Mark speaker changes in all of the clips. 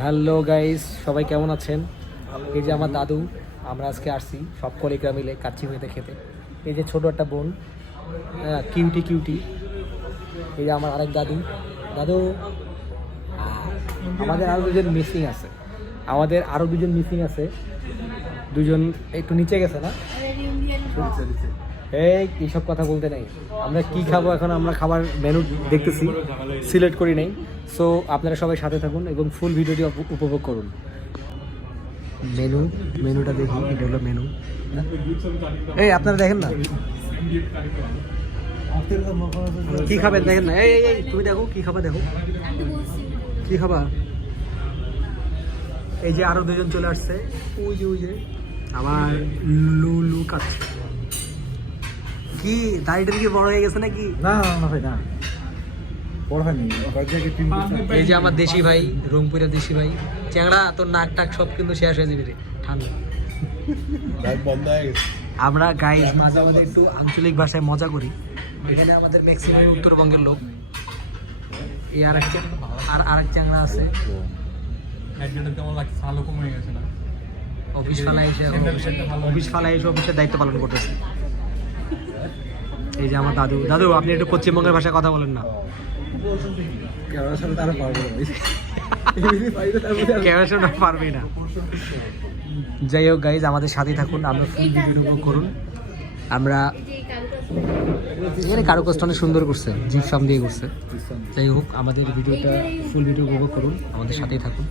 Speaker 1: Hello guys সবাই কেমন আছেন? এই যে আমার দাদু আমরা আজকে আসছি সব কলিগরা মিলে কাচ্চি মেতে খেতে। এই যে ছোট একটা বোন হ্যাঁ কিউটি কিউটি এই যে আমার আরেক দাদু। দাদু আমাদের আরও দুজন মিসিং আছে। আমাদের আরও দুজন মিসিং আছে। দুজন একটু নিচে গেছে না? এই এইসব কথা বলতে নাই। আমরা কি খাব এখন? আমরা খাবার মেনু দেখতেছি। সিলেক্ট করি নাই। সো আপনারা সবাই সাথে থাকুন এবং ফুল ভিডিওটি উপভোগ করুন। মেনু মেনুটা দেখি এটা হলো মেনু এই আপনারা দেখেন না? কি খাবেন? দেখেন না। এই এই, তুমি দেখো কি খাবা দেখো। কি খাবা? এই যে আরও দুজন চলে আসছে। ওই যে ওই যে। আমার লুলু কাছে কি? দাড়িটা কি বড় হয়ে গেছে নাকি?
Speaker 2: না না না ভাই না।
Speaker 1: এই যে আমার দেশি ভাই রংপুরের দেশি ভাই চ্যাংড়া তোর নাক টাক সব কিন্তু শেষ হয়ে যাবে রে ঠান্ডা। আমরা গাইজ মাঝে আমাদের একটু আঞ্চলিক ভাষায় মজা করি। এখানে আমাদের ম্যাক্সিমাম উত্তরবঙ্গের লোক। এই আর এক আর আরেক চ্যাংড়া আছে। অফিস ফালায় এসে অফিস ফালায় এসে অফিসের দায়িত্ব পালন করতেছে। এই যে আমার দাদু। দাদু আপনি একটু পশ্চিমবঙ্গের ভাষায় কথা বলেন না।
Speaker 2: পারব না।
Speaker 1: ক্যামেরা সামনে পারবেই না। যাই হোক গাইজ আমাদের সাথে থাকুন আমরা ফুল ভিডিও উপভোগ করুন। আমরা এখানে কারুকাজটা অনেক সুন্দর করছে জিপসাম দিয়ে করছে। যাই হোক আমাদের ভিডিওটা ফুল ভিডিও উপভোগ করুন আমাদের সাথেই থাকুন।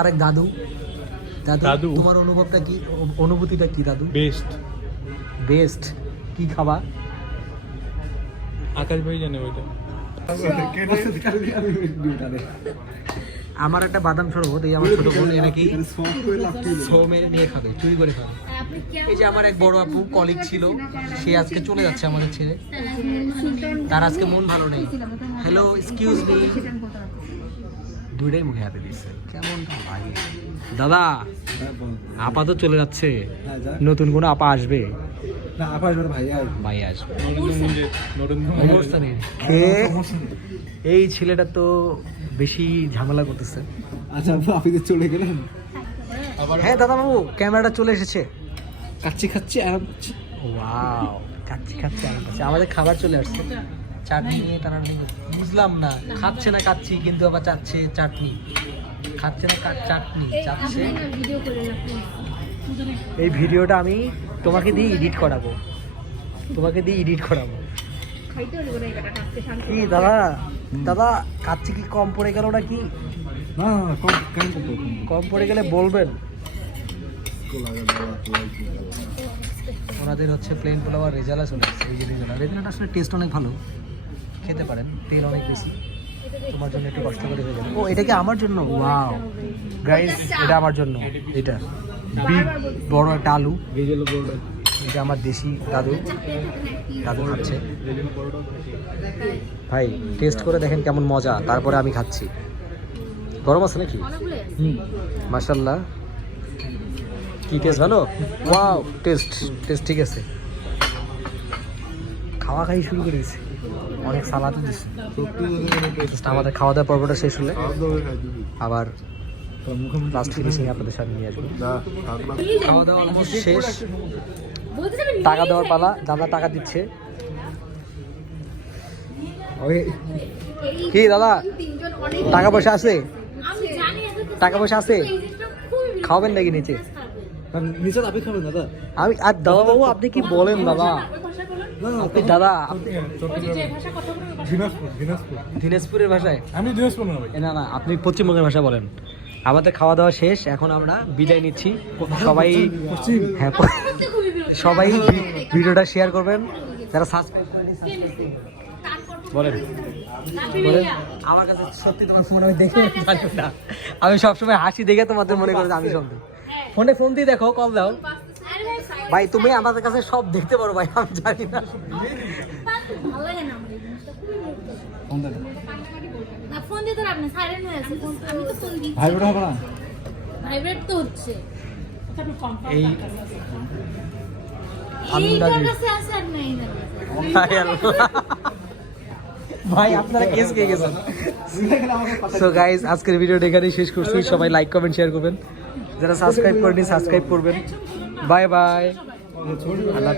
Speaker 1: আরেক দাদু। দাদু
Speaker 2: দাদু?
Speaker 1: তোমার অনুভবটা কি? অনুভূতিটা কি দাদু?
Speaker 2: বেস্ট
Speaker 1: বেস্ট কি খাবা?
Speaker 2: আকাশ ভাই জানে ওইটা।
Speaker 1: আমার একটা বাদাম শরবত এই আমার ছোট বোন এ নাকি সোমের নিয়ে খাবে চুরি করে খাবে। এই যে আমার এক বড় আপু কলিগ ছিল সে আজকে চলে যাচ্ছে আমাদের ছেড়ে। তার আজকে মন ভালো নেই। হ্যালো এক্সকিউজ মি দুইটাই মুখে হাতে দিচ্ছে কেমন দাদা আপা তো চলে যাচ্ছে। নতুন কোনো আপা আসবে।
Speaker 2: না ভাই
Speaker 1: আসবে। অবস্থা নেই কে? এই ছেলেটা তো বেশি ঝামেলা করতেছে।
Speaker 2: আচ্ছা আপনি তো চলে গেলেন?
Speaker 1: হ্যাঁ দাদা বাবু ক্যামেরাটা চলে এসেছে।
Speaker 2: কাচ্ছি খাচ্ছি আরাম করছি
Speaker 1: ওয়াও খাচ্ছি খাচ্ছি আরাম করছি। আমাদের খাবার চলে আসছে। চাটনি নিয়ে টানাটানি বুঝলাম না খাচ্ছে না খাচ্ছি কিন্তু আবার চাচ্ছে চাটনি। খাচ্ছে না চাটনি চাচ্ছে। এই ভিডিওটা আমি তোমাকে দিয়ে এডিট করাবো। তোমাকে দিয়ে এডিট করাবো। কি দাদা? দাদা কাচ্ছি কি কম পড়ে গেল নাকি?
Speaker 2: না কম
Speaker 1: কম পড়ে গেলে? বলবেন। ওনাদের হচ্ছে প্লেন পোলাও আর রেজালা চলে আসছে এই যে রেজালা রেজালাটা আসলে টেস্ট অনেক ভালো। খেতে পারেন তেল অনেক বেশি। তোমার জন্য একটু কষ্ট করে হয়ে যাবে। ও এটা কি আমার জন্য? ওয়াও গাইস এটা আমার জন্য এটা। বড় একটা আলু। এটা আমার দেশি দাদু। দাদু খাচ্ছে। ভাই টেস্ট করে দেখেন কেমন মজা। তারপরে আমি খাচ্ছি। গরম আছে নাকি?
Speaker 2: হুম।
Speaker 1: মাশাল্লাহ কি টেস্ট ভালো? টেস্ট টেস্ট ঠিক আছে। খাওয়া খাই শুরু করে দিয়েছে। অনেক দিচ্ছে আমাদের খাওয়া দাওয়া পর্বটা শেষ হলে।
Speaker 2: খাওয়া মুখোমুখি
Speaker 1: লাস্ট ফিনিশিং আপনাদের সামনে নিয়ে আসব। খাওয়া দাওয়া অলমোস্ট শেষ। টাকা দেওয়ার পালা দাদা টাকা দিচ্ছে। কি দাদা? টাকা পয়সা আছে? টাকা পয়সা আছে? খাওয়াবেন নাকি নিচে?
Speaker 2: নিচে আপনি খাবেন দাদা।
Speaker 1: আমি আর দাদা বাবু আপনি কি বলেন দাদা? আপনি দাদা
Speaker 2: দিনাজপুর দিনাজপুর।
Speaker 1: দিনাজপুরের ভাষায়?
Speaker 2: আমি দিনাজপুর না
Speaker 1: না আপনি পশ্চিমবঙ্গের ভাষা বলেন। আমাদের খাওয়া দাওয়া শেষ এখন আমরা বিদায় নিচ্ছি। সবাই হ্যাঁ সবাই ভিডিওটা শেয়ার করবেন যারা সাবস্ক্রাইব বলেন। আমার কাছে সত্যি তোমার ফোন আমি দেখে জানি না। আমি সবসময় হাসি দেখে তোমাদের মনে করি যে আমি সব ফোনে ফোন দিয়ে দেখো কল দাও। ভাই তুমি আমাদের কাছে সব দেখতে পারো ভাই আমি জানি না।
Speaker 2: ফোন দেন
Speaker 3: ফোন দিতে আপনি সাইলেন্ট হয়ে আছে আমি তো ফোন দিচ্ছি।
Speaker 2: ভাই হবে না?
Speaker 3: ভাইব্রেট তো হচ্ছে।
Speaker 1: এই আন্দাজি
Speaker 3: এইটার কাছে আছে আর নাই না?
Speaker 1: আল্লাহ। ভাই আপনারা কেস খেয়ে গেছেন। সো গাইজ আজকের ভিডিওটা এখানেই শেষ করছি। সবাই লাইক কমেন্ট শেয়ার করবেন। যারা সাবস্ক্রাইব করেনি সাবস্ক্রাইব করবেন। বাই বাই আল্লাহ